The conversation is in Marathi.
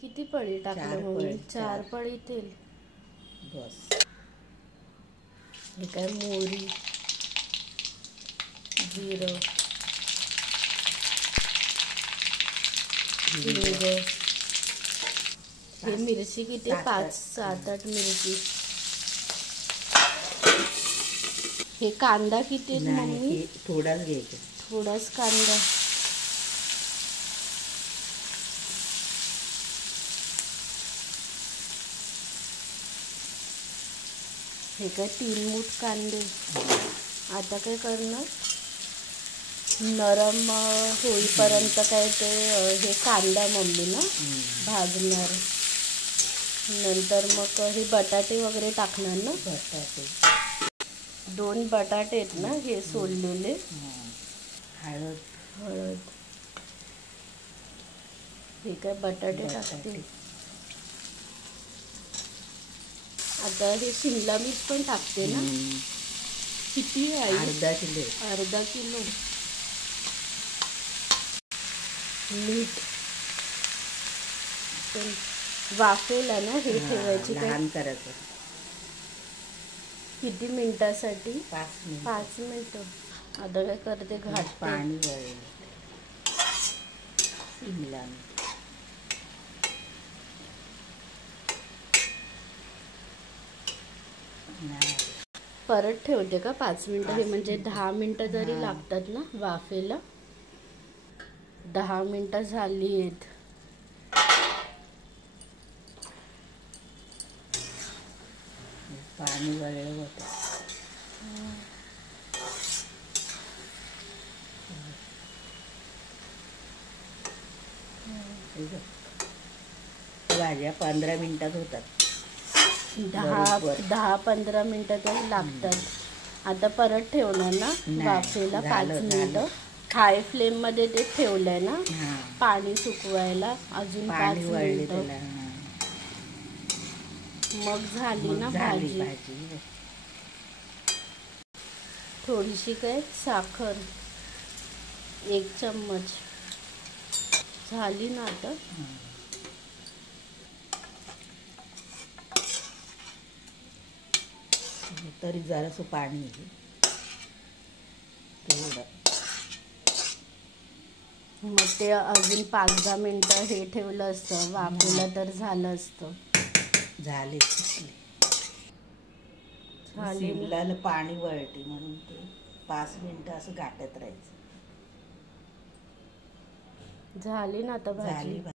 किती पळी टाकलं मम्मी? 4 पळी तेल बस. हे काय मोहरी, जिरं, हिंग, हे मिरची किती? 5-7-8 मिरची. हे कांदा किती मम्मी? थोडाच घ्यायचा. थोडाच कांदा. हे काय 3 मूठ कांदे. आता काय करणार? नरम होईपर्यंत काय ते हे कांदा मम्मी ना भाजणार. नंतर मग हे बटाटे वगैरे टाकणार ना. बटाटे 2 बटाटे आहेत ना हे सोललेले. हळद. हे काय बटाटे टाकते. आता हे शिमला मिर्च पण टाकते ना. किती आहे? अर्धा किलो. मीठ पण वाफेला ना हे ठेवायची. लहान करायचं. किती मिनिटासाठी? 5 मिनिटं. आता काय करते? घाट पाणी वळले. शिमला परत ठेवते का 5 मिनिटं? हे म्हणजे 10 मिनिटं तरी लागतात ना वाफेला. 10 मिनिटं झाली आहेत. पाणी वळलं होतं. भाज्या 15 मिनिटात होतात. 10-15 मिनिटं तरी लागतात. आता परत ठेवणार ना वाफेला 5 मिनिटं. हाय फ्लेम मध्ये ते ठेवलंय ना पाणी सुकवायला. अजून 5 मिनिटं. मग झाली ना भाजी. थोडीशी काय साखर 1 चम्मच. झाली ना आता. तरी जरासं पाणी तेवढं. मग ते अजून 5-10 मिनिटं हे ठेवलं असतं वाफेला तर झालं असतं. झाले. शिमलाला पाणी वळते म्हणून ते 5 मिनिटं असं गाठत राहायचं. झाली ना आता भाजी.